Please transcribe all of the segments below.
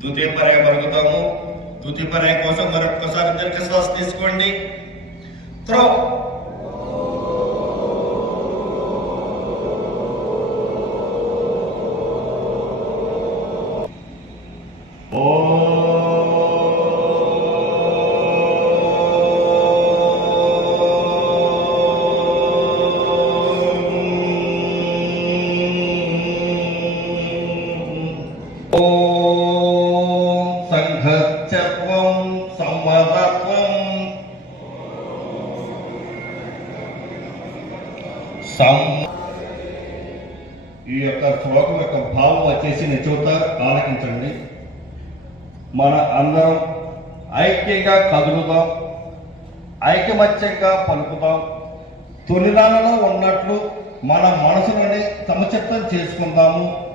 ద్వితీయ పర్యాయ పలుకుతాము ద్వితీయ పర్యాయ కోసం మరొకసారి దీర్ఘ శ్వాస తీసుకోండి త్రో ఓం సంఘత్వం సమ్మతత్వం. సం ఈ యొక్క శ్లోకం యొక్క భావం వచ్చేసి నేను చెబుతా ఆలకించండి. మన అందరం ఐక్యంగా కదులుదాం ఐకమత్యంగా పలుకుదాం. తొలినాలలో ఉన్నట్లు మన మనసులని సమచిత్తం చేసుకుందాము.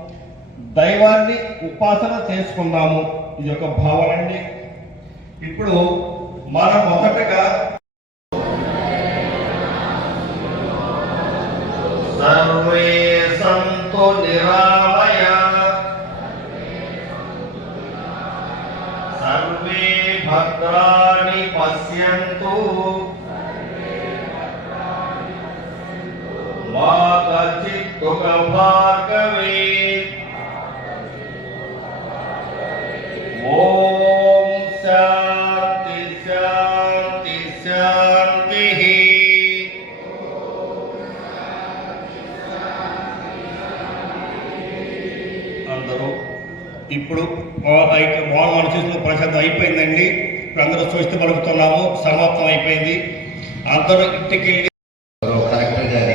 దైవాన్ని ఉపాసన చేసుకుందాము. ఇది ఒక భావన ఇప్పుడు మనం మొదటగా సర్వే సంతు నిరామయ సర్వే భద్రాణి పశ్యంతు. మా కచిత్ దుఃఖ భార్గవే ఇప్పుడు మోహన్ చేసిన ప్రశాంతం అయిపోయిందండి. ఇప్పుడు అందరూ చూస్తే పలుకుతున్నాము. సమాప్తం అయిపోయింది. అందరూ ఇంటికి వెళ్ళి గౌరవ కలెక్టర్ గారి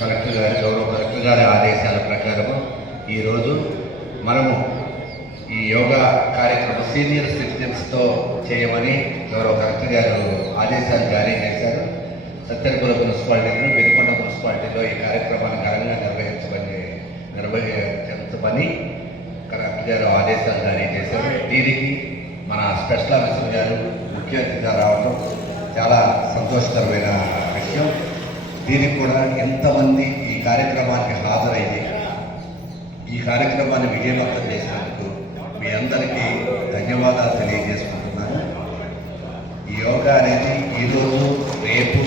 కలెక్టర్ గారి గౌరవ కలెక్టర్ గారి ఆదేశాల ప్రకారము ఈరోజు మనము ఈ యోగా కార్యక్రమం సీనియర్ సిటిజన్స్తో చేయమని గౌరవ కలెక్టర్ గారు ఆదేశాలు జారీ చేశారు. సత్యనపురం మున్సిపాలిటీలో వెనుకొండ మున్సిపాలిటీ ఈ కార్యక్రమాన్ని ఘనంగా నిర్వహించమని నిర్వహించమని కలెక్టర్ గారు ఆదేశాలు జారీ చేశారు దీనికి మన స్పెషల్ ఆఫీసర్ గారు ముఖ్య అతిథిగా రావడం చాలా సంతోషకరమైన విషయం. దీనికి కూడా ఎంతమంది ఈ కార్యక్రమానికి హాజరైంది ఈ కార్యక్రమాన్ని విజయవంతం చేసినందుకు మీ అందరికీ ధన్యవాదాలు తెలియజేసుకుంటున్నాను. ఈ యోగా అనేది ఈరోజు రేపు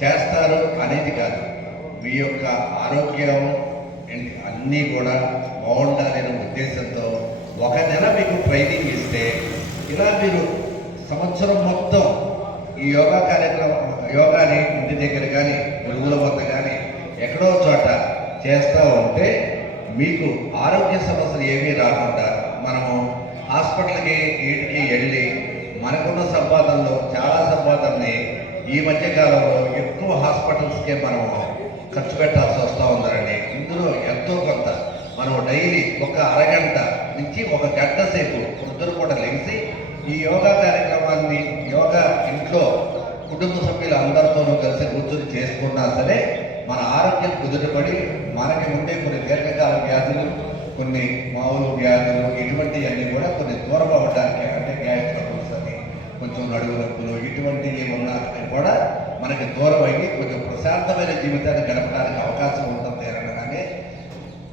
చేస్తారు అనేది కాదు. మీ యొక్క ఆరోగ్యం అన్నీ కూడా బాగుండాలనే ఉద్దేశంతో ఒక నెల మీకు ట్రైనింగ్ ఇస్తే ఇలా మీరు సంవత్సరం మొత్తం ఈ యోగా కార్యక్రమం యోగాని ఇంటి దగ్గర కానీ వెలుగుల వద్ద కానీ ఎక్కడో చోట చేస్తూ ఉంటే మీకు ఆరోగ్య సమస్యలు ఏమీ రాకుండా మనము హాస్పిటల్కి వీటికి వెళ్ళి మనకున్న సంపాదనలో చాలా సంపాదనని ఈ మధ్య కాలంలో ఎక్కువ హాస్పిటల్స్కే మనం ఖర్చు పెట్టాల్సి వస్తూ ఉందండి ఇందులో ఎంతో కొంత మనం డైలీ ఒక అరగంట నుంచి ఒక గంట సేపు పొద్దున పూట లెగిసి ఈ యోగా కార్యక్రమాన్ని యోగా ఇంట్లో కుటుంబ సభ్యులు అందరితోనూ కలిసి కూర్చొని చేసుకున్నా సరే మన ఆరోగ్యం కుదుటపడి మనకి ఉండే కొన్ని దీర్ఘకాల వ్యాధులు కొన్ని మామూలు వ్యాధులు ఇటువంటివన్నీ కూడా కొన్ని దూరం అవ్వడానికి అంటే గ్యాస్ ట్రబుల్స్ అని కొంచెం నడువు నొప్పులు ఇటువంటివి ఉన్న మనకి దూరం అయ్యి కొంచెం ప్రశాంతమైన జీవితాన్ని గడపడానికి అవకాశం ఉంటుంది అనగానే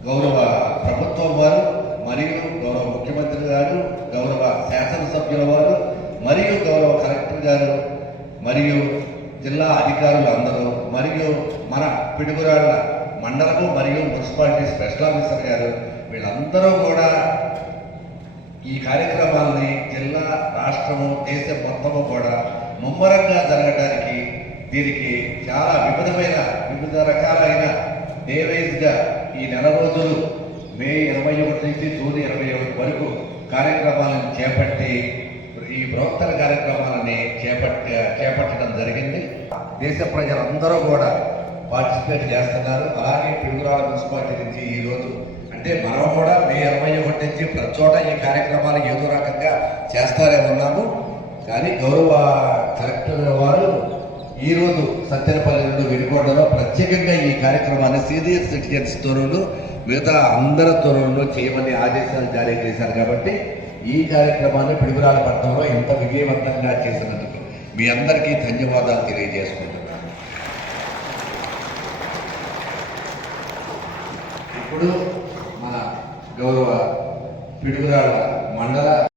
గౌరవ ప్రభుత్వం వారు మరియు గౌరవ ముఖ్యమంత్రి గారు గౌరవ శాసనసభ్యుల వారు మరియు గౌరవ కలెక్టర్ గారు మరియు జిల్లా అధికారులు అందరూ మరియు మన పిడుగురాళ్ళ మండలము మరియు మున్సిపాలిటీ స్పెషల్ ఆఫీసర్ గారు వీళ్ళందరూ కూడా ఈ కార్యక్రమాలని జిల్లా రాష్ట్రము దేశం మొత్తము కూడా ముమ్మరంగా జరగడానికి దీనికి చాలా వివిధమైన వివిధ రకాలైన డేవైజ్గా ఈ నెల రోజులు మే ఇరవై ఒకటి నుంచి జూన్ ఇరవై ఒకటి వరకు కార్యక్రమాలను చేపట్టి ఈ ప్రవక్తల కార్యక్రమాలని చేపట్ట చేపట్టడం జరిగింది. దేశ ప్రజలందరూ కూడా పార్టిసిపేట్ చేస్తున్నారు. అలాగే పిడుగురాల మున్సిపాలిటీ నుంచి ఈ రోజు అంటే మనం కూడా మే ఇరవై ఒకటి నుంచి ప్రతి చోట ఈ కార్యక్రమాలు ఏదో రకంగా చేస్తారే ఉన్నాము. కానీ గౌరవ కలెక్టర్ ఈరోజు ఈ రోజు సత్యనపల్లి నుండి ప్రత్యేకంగా ఈ కార్యక్రమాన్ని సీనియర్ సిటిజన్స్ తోరులు మిగతా అందరి చేయమని ఆదేశాలు జారీ చేశారు కాబట్టి ఈ కార్యక్రమాన్ని పిడుగురాల పట్టణంలో ఎంత విజయవంతంగా చేసినందుకు మీ అందరికీ ధన్యవాదాలు తెలియజేసుకుంటున్నాను. ఇప్పుడు మన గౌరవ పిడుగురాల మండల